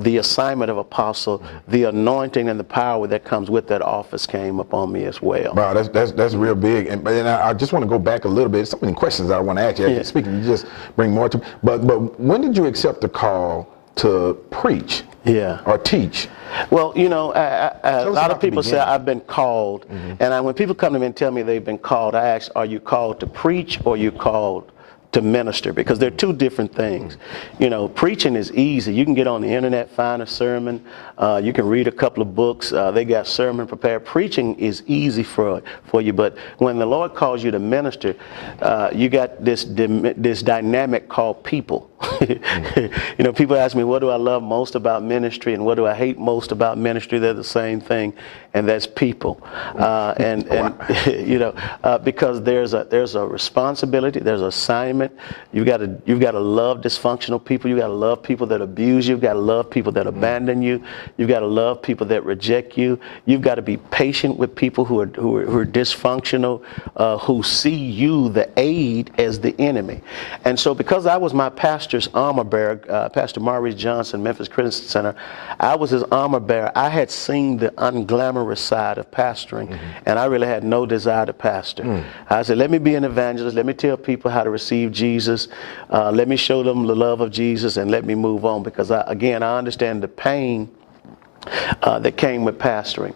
the assignment of apostle, the anointing and the power that comes with that office came upon me as well. Wow, that's real big. And I just want to go back a little bit. So many questions I want to ask you. Yeah. Speaking, you just bring more to. But when did you accept the call to preach? Yeah. Or teach? Well, you know, a lot of people say beginning. I've been called, and when people come to me and tell me they've been called, I ask, are you called to preach or are you called to minister? Because they're two different things. You know, preaching is easy. You can get on the internet, find a sermon. You can read a couple of books. They got sermon prepared. Preaching is easy for you. But when the Lord calls you to minister, you got this dynamic called people. You know, people ask me, what do I love most about ministry and what do I hate most about ministry? They're the same thing, and that's people. You know, because there's a responsibility, there's an assignment. You've got to love dysfunctional people. You've got to love people that abuse you. You've got to love people that abandon you. You've got to love people that reject you. You've got to be patient with people who are dysfunctional, who see you, the aid, as the enemy. And so because I was my pastor's armor bearer, Pastor Maurice Johnson, Memphis Christian Center, I was his armor bearer. I had seen the unglamorous side of pastoring, and I really had no desire to pastor. I said, let me be an evangelist. Let me tell people how to receive Jesus. Let me show them the love of Jesus, and let me move on, because I understand the pain that came with pastoring.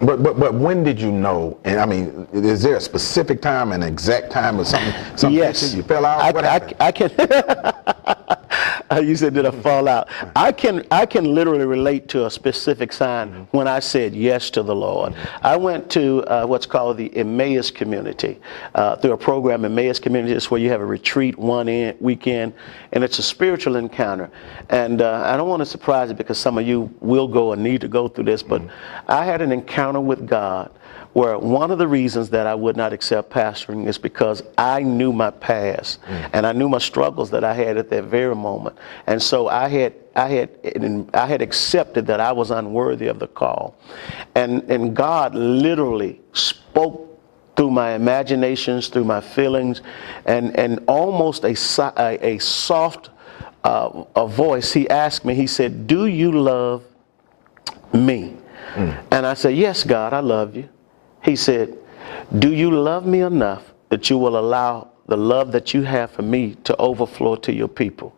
But when did you know? And I mean, is there a specific time, an exact time, or something? Yes. You fell out? What happened? I can. You said, did I fall out? I can literally relate to a specific sign when I said yes to the Lord. I went to what's called the Emmaus community through a program. Emmaus community is where you have a retreat weekend, and it's a spiritual encounter. And I don't want to surprise you, because some of you will go and need to go through this, but I had an encounter with God where one of the reasons that I would not accept pastoring is because I knew my past and I knew my struggles that I had at that very moment. And so I had accepted that I was unworthy of the call. And God literally spoke through my imaginations, through my feelings, and almost a soft voice. He asked me, he said, do you love me? And I said, yes, God, I love you. He said, do you love me enough that you will allow the love that you have for me to overflow to your people?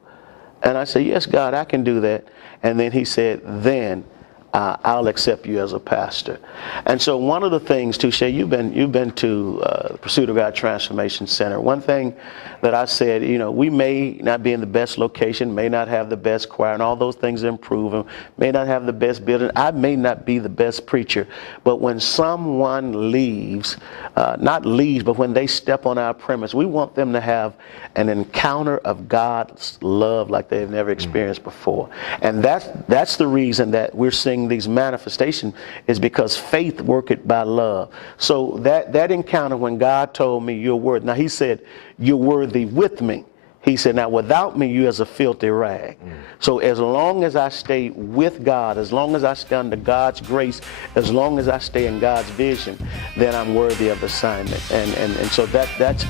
And I said, yes, God, I can do that. And then he said, then I'll accept you as a pastor. And so one of the things, Touche, you've been to the Pursuit of God Transformation Center. One thing that I said, you know, we may not be in the best location, may not have the best choir, and all those things improve, and may not have the best building. I may not be the best preacher, but when someone leaves, not leaves, but when they step on our premise, we want them to have an encounter of God's love like they've never experienced before. And that's the reason that we're seeing these manifestations, is because faith worketh by love. So that encounter when God told me, you're worthy. Now he said, you're worthy with me. He said, now without me, you as a filthy rag. So as long as I stay with God, as long as I stay under God's grace, as long as I stay in God's vision, then I'm worthy of assignment. And so that's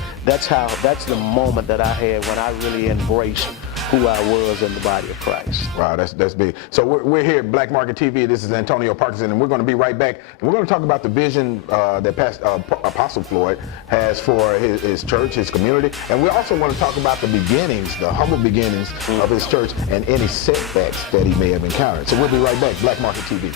the moment that I had when I really embraced who I was in the body of Christ. Wow, that's big. So we're here at Black Market TV. This is Antonio Parkinson, and we're going to be right back. And we're going to talk about the vision that Apostle Floyd has for his church, his community. And we also want to talk about the beginnings, the humble beginnings of his church, and any setbacks that he may have encountered. So we'll be right back. Black Market TV.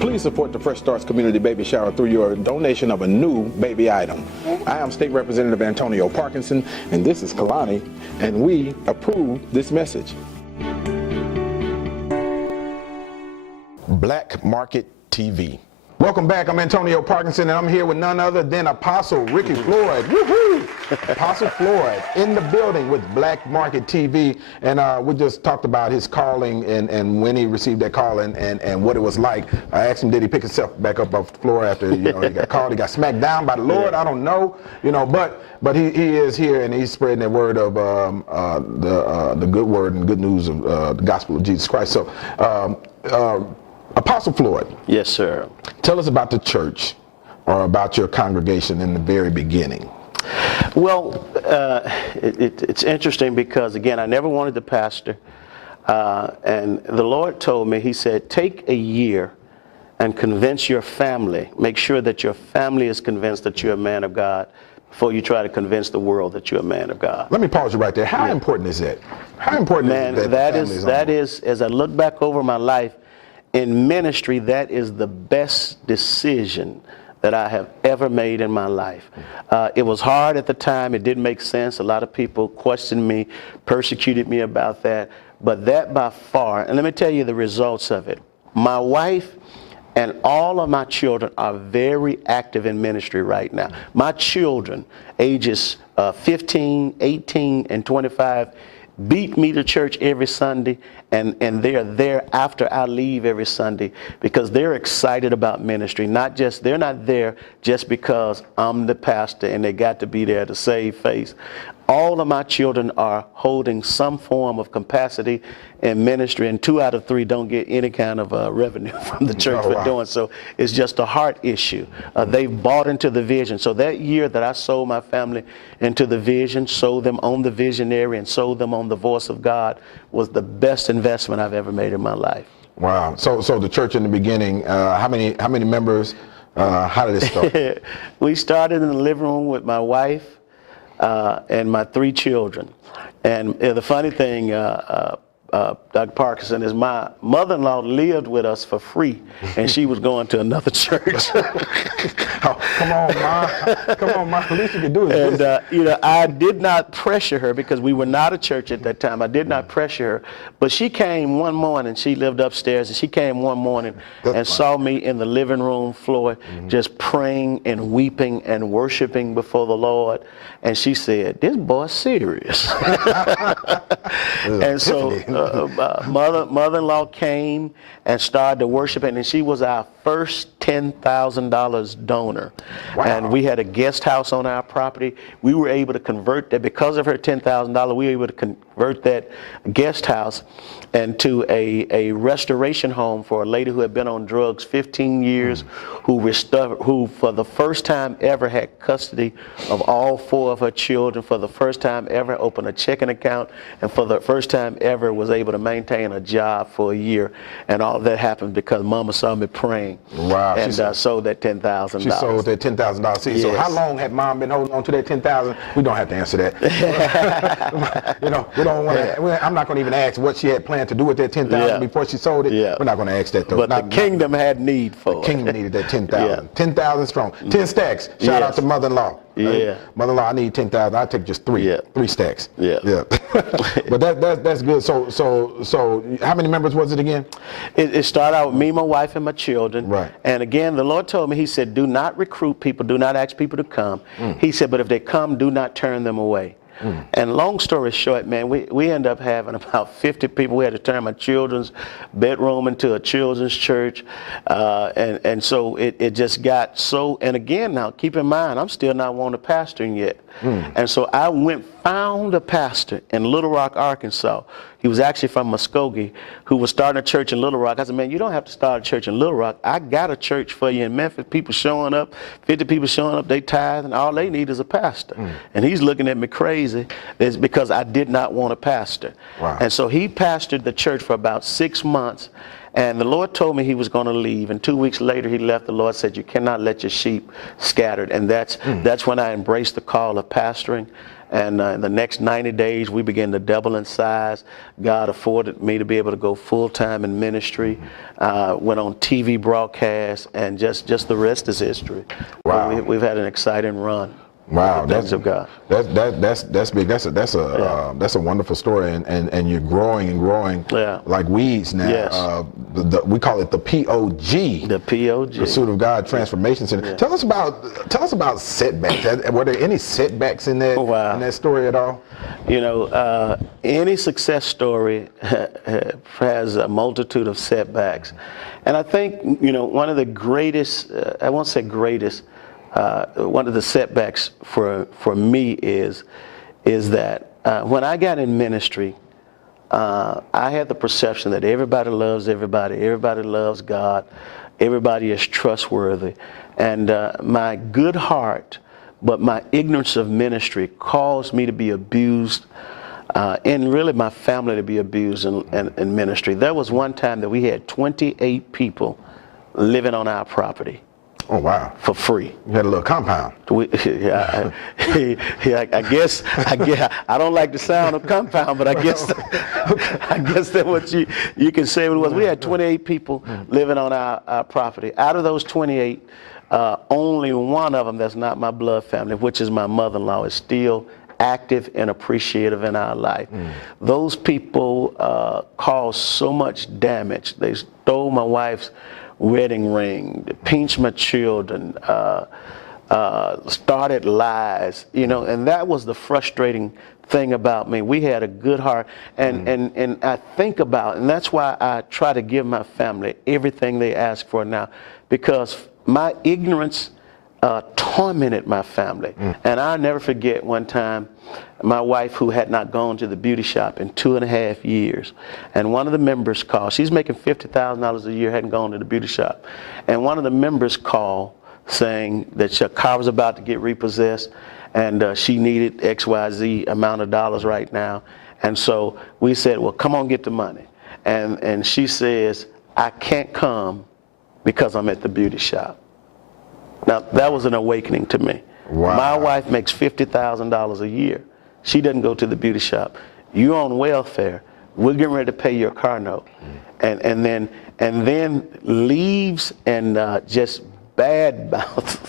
Please support the Fresh Starts Community Baby Shower through your donation of a new baby item. I am State Representative Antonio Parkinson, and this is Kalani, and we approve this message. Black Market TV. Welcome back. I'm Antonio Parkinson, and I'm here with none other than Apostle Ricky Floyd. Woohoo! Apostle Floyd in the building with Black Market TV, and we just talked about his calling and when he received that call and what it was like. I asked him, did he pick himself back up off the floor after he got called? He got smacked down by the Lord. I don't know, but he is here, and he's spreading the word of the good word and good news of the gospel of Jesus Christ. So. Apostle Floyd. Yes, sir. Tell us about the church or about your congregation in the very beginning. Well, it's interesting because, again, I never wanted to pastor. And the Lord told me, he said, take a year and convince your family. Make sure that your family is convinced that you're a man of God before you try to convince the world that you're a man of God. Let me pause you right there. How important is that? How important is that? That is, as I look back over my life, in ministry, that is the best decision that I have ever made in my life. It was hard at the time. It didn't make sense. A lot of people questioned me, persecuted me about that. But that by far, and let me tell you the results of it. My wife and all of my children are very active in ministry right now. My children, ages 15, 18, and 25, beat me to church every Sunday, and they're there after I leave every Sunday because they're excited about ministry. They're not there just because I'm the pastor and they got to be there to save face. All of my children are holding some form of capacity in ministry, and 2 out of 3 don't get any kind of revenue from the church for doing so. It's just a heart issue. They've bought into the vision. So that year that I sold my family into the vision, sold them on the visionary, and sold them on the voice of God, was the best investment I've ever made in my life. Wow. So the church in the beginning, how many members? How did it start? We started in the living room with my wife and my 3 children. And the funny thing, Dr. Parkinson, is my mother-in-law lived with us for free, and she was going to another church. Oh, come on, Ma. The least you can do is and I did not pressure her because we were not a church at that time. I did not pressure her, but she came one morning. She lived upstairs, and she came one morning saw me in the living room floor, just praying and weeping and worshiping before the Lord. And she said, "This boy's serious." And so mother-in-law came and started to worship, and she was our first $10,000 donor. Wow. And we had a guest house on our property. We were able to convert that because of her $10,000. We were able to convert that guest house into a restoration home for a lady who had been on drugs 15 years, who for the first time ever had custody of all 4 of her children, for the first time ever opened a checking account, and for the first time ever was able to maintain a job for a year. And all that happened because Mama saw me praying. Wow. And sold that $10,000. She sold that $10,000 seed. Yes. So how long had Mom been holding on to that $10,000? We don't have to answer that. You know, we don't want to. I'm not going to even ask what she had planned to do with that $10,000 before she sold it. Yeah. We're not going to ask that though. But the kingdom had need for it. Kingdom needed that 10,000. Yeah. 10,000 strong. 10 stacks. Shout out to mother-in-law. Yeah. Mother-in-law, I need 10,000. I take just 3. Yeah. 3 stacks. Yeah. Yeah. But that's good. So how many members was it again? It started out with me, my wife, and my children. Right. And again, the Lord told me, he said, do not recruit people, do not ask people to come. He said, but if they come, do not turn them away. And long story short, man, we end up having about 50 people. We had to turn my children's bedroom into a children's church. And so it just got so, and again now, keep in mind, I'm still not one of pastoring yet. And so I found a pastor in Little Rock, Arkansas. He was actually from Muskogee, who was starting a church in Little Rock. I said, man, you don't have to start a church in Little Rock. I got a church for you in Memphis. People showing up, 50 people showing up, they tithe, and all they need is a pastor. And he's looking at me crazy. It's because I did not want a pastor. Wow. And so he pastored the church for about 6 months. And the Lord told me he was going to leave. And 2 weeks later, he left. The Lord said, you cannot let your sheep scattered. And that's when I embraced the call of pastoring. And in the next 90 days, we began to double in size. God afforded me to be able to go full-time in ministry, went on TV broadcasts, and just the rest is history. Wow. We've had an exciting run. Wow, That's of God. That's big. That's a wonderful story, and you're growing and growing like weeds now. Yes. We call it the POG. The POG. Pursuit of God Transformation Center. Yeah. Tell us about setbacks. Were there any setbacks in that in that story at all? You know, any success story has a multitude of setbacks, and I think one of the greatest. I won't say greatest. One of the setbacks for me is that when I got in ministry, I had the perception that everybody loves everybody loves God, everybody is trustworthy, and my good heart, but my ignorance of ministry caused me to be abused, and really my family to be abused in ministry. There was one time that we had 28 people living on our property. Oh wow! For free. You had a little compound. I guess I don't like the sound of compound, but I guess that's what you can say it was. We had 28 people living on our property. Out of those 28, only one of them that's not my blood family, which is my mother-in-law, is still active and appreciative in our life. Those people caused so much damage. They stole my wife's wedding ring, pinched my children, started lies, and that was the frustrating thing about me. We had a good heart, and I think about, and that's why I try to give my family everything they ask for now, because my ignorance tormented my family. And I'll never forget one time, my wife, who had not gone to the beauty shop in 2.5 years, and one of the members called. She's making $50,000 a year, hadn't gone to the beauty shop. And one of the members called saying that her car was about to get repossessed, and she needed XYZ amount of dollars right now. And so we said, well, come on, get the money. And she says, I can't come because I'm at the beauty shop. Now, that was an awakening to me. Wow. My wife makes $50,000 a year. She doesn't go to the beauty shop. You're on welfare. We're getting ready to pay your car note. And then leaves and just badmouth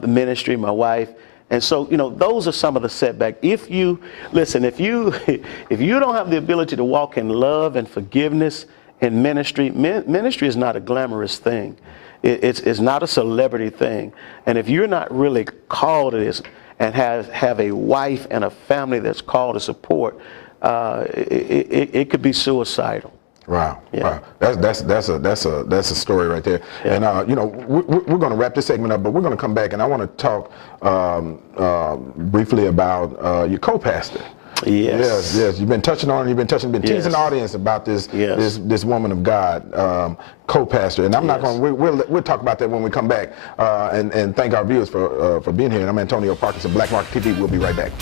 the ministry, my wife. And so, those are some of the setbacks. If you don't have the ability to walk in love and forgiveness in ministry, ministry is not a glamorous thing. It's not a celebrity thing. And if you're not really called to this and have a wife and a family that's called to support, it could be suicidal. Wow. Yeah. Wow. That's a story right there. Yeah. And we're going to wrap this segment up, but we're going to come back, and I want to talk briefly about your co-pastor. Yes. You've been touching on it. You've been teasing the audience about this this woman of God, co-pastor. And I'm not going. We'll talk about that when we come back. And thank our viewers for being here. And I'm Antonio Parkinson, Black Market TV. We'll be right back.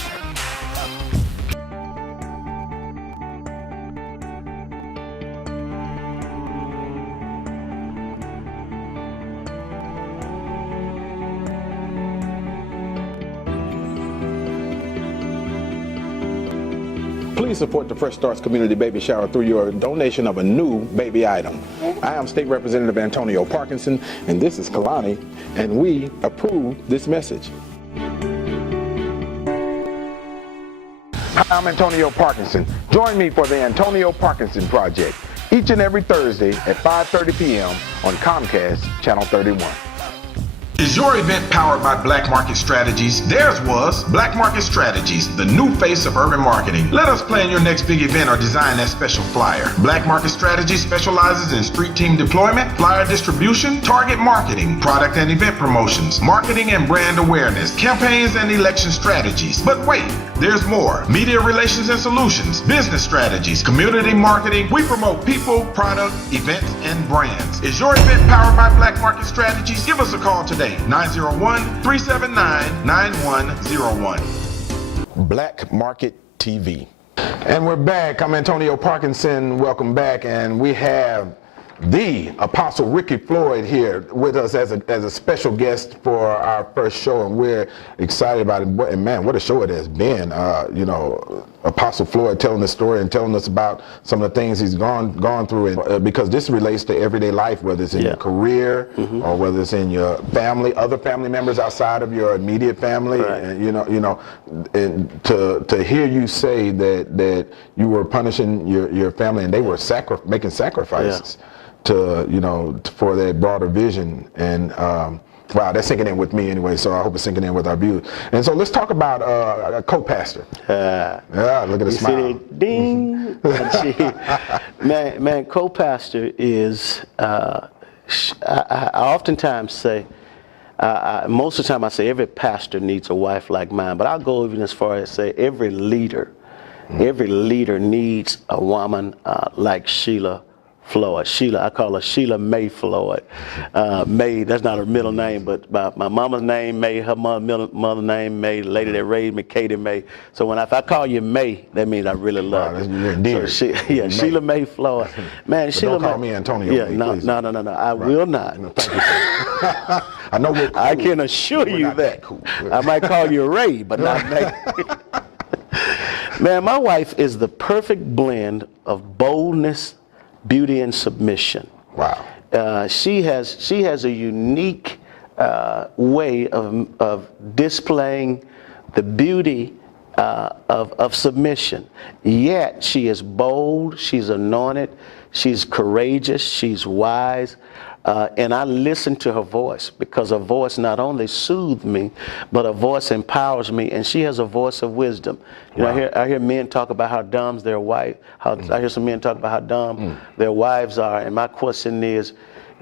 Please support the Fresh Starts Community Baby Shower through your donation of a new baby item. I am State Representative Antonio Parkinson, and this is Kalani, and we approve this message. Hi, I'm Antonio Parkinson. Join me for the Antonio Parkinson Project each and every Thursday at 5:30 p.m. on Comcast Channel 31. Is your event powered by Black Market Strategies? Theirs was Black Market Strategies, the new face of urban marketing. Let us plan your next big event or design that special flyer. Black Market Strategies specializes in street team deployment, flyer distribution, target marketing, product and event promotions, marketing and brand awareness, campaigns and election strategies. But wait, there's more. Media relations and solutions, business strategies, community marketing. We promote people, product, events, and brands. Is your event powered by Black Market Strategies? Give us a call today. 901-379-9101. Black Market TV. And we're back. I'm Antonio Parkinson. Welcome back. And we have the Apostle Ricky Floyd here with us as a special guest for our first show, and we're excited about it. And man, what a show it has been. Apostle Floyd telling the story and telling us about some of the things he's gone through, and because this relates to everyday life, whether it's in your career or whether it's in your family, other family members outside of your immediate family. Right. And and to hear you say that you were punishing your family and they were making sacrifices. For that broader vision, and wow, that's sinking in with me anyway, so I hope it's sinking in with our viewers. And so let's talk about a co-pastor. Yeah, look at the smile. See, ding. man, co-pastor is, I oftentimes say, most of the time I say every pastor needs a wife like mine, but I'll go even as far as say every leader needs a woman like Sheila Floyd. I call her Sheila May Floyd. May, that's not her middle name, but my mama's name May, her mother name May, the lady that raised me, Katie May. So if I call you May, that means I really love you. So Sheila May Floyd. Man, Sheila don't call me Antonio. Yeah, please. no, I will not. No, thank you, sir. I know we're cool. I can assure you that. Cool. I might call you Ray, but not May. Man, my wife is the perfect blend of boldness, beauty, and submission. Wow. She has a unique way of displaying the beauty of submission. Yet she is bold, she's anointed, she's courageous, she's wise. And I listen to her voice because her voice not only soothes me, but her voice empowers me, and she has a voice of wisdom. I hear men talk about how dumb their wife. I hear some men talk about how dumb their wives are, and my question is,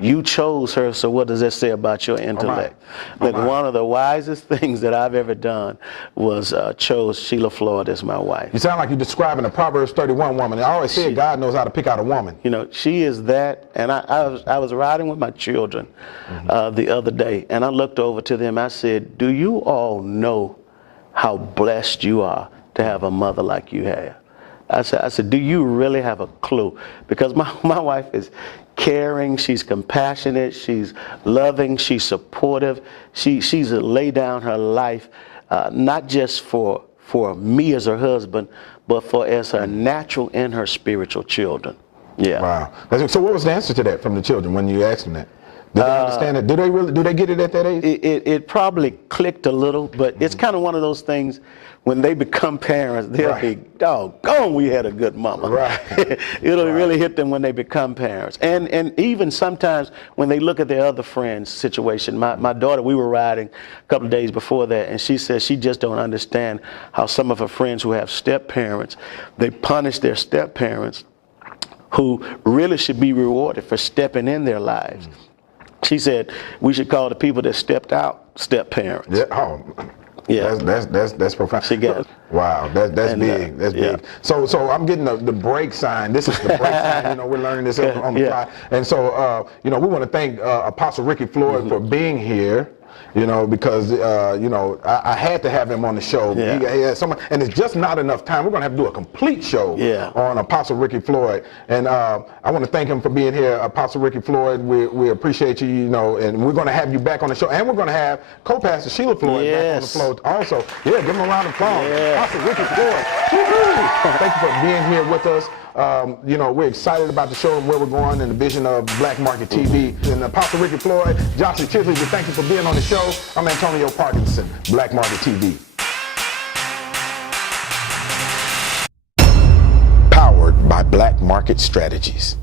you chose her, so what does that say about your intellect? One of the wisest things that I've ever done was chose Sheila Floyd as my wife. You sound like you're describing a Proverbs 31 woman. I always said God knows how to pick out a woman. She is that, and I was riding with my children the other day, and I looked over to them. I said, do you all know how blessed you are to have a mother like you have? I said, do you really have a clue? Because my wife is caring, she's compassionate, she's loving, she's supportive. She's lay down her life, not just for me as her husband, but as her natural and her spiritual children. Yeah. Wow. So what was the answer to that from the children when you asked them that? Did they understand it? Do they get it at that age? It probably clicked a little, but it's kind of one of those things. When they become parents, they'll be, doggone, we had a good mama. Right. It'll really hit them when they become parents. And even sometimes when they look at their other friends' situation. My daughter, we were riding a couple of days before that, and she said she just don't understand how some of her friends who have step-parents, they punish their step-parents who really should be rewarded for stepping in their lives. She said we should call the people that stepped out step-parents. Yeah. Oh. Yeah. That's profound. She got it. Wow, that's And, big. That's yeah. big. So I'm getting the break sign. This is the break sign. You know, we're learning this on the Yeah. fly. And so you know, we want to thank Apostle Ricky Floyd for being here. You know, because you know, I had to have him on the show. Yeah. He had someone, and it's just not enough time. We're going to have to do a complete show on Apostle Ricky Floyd. And I want to thank him for being here, Apostle Ricky Floyd. We appreciate you. You know, and we're going to have you back on the show, and we're going to have co-pastor Sheila Floyd back on the floor also. Yeah, give him a round of applause. Apostle Ricky Floyd. Thank you for being here with us. You know, we're excited about the show and where we're going and the vision of Black Market TV. And Apostle Ricky Floyd, Joshua Chisley, we thank you for being on the show. I'm Antonio Parkinson, Black Market TV. Powered by Black Market Strategies.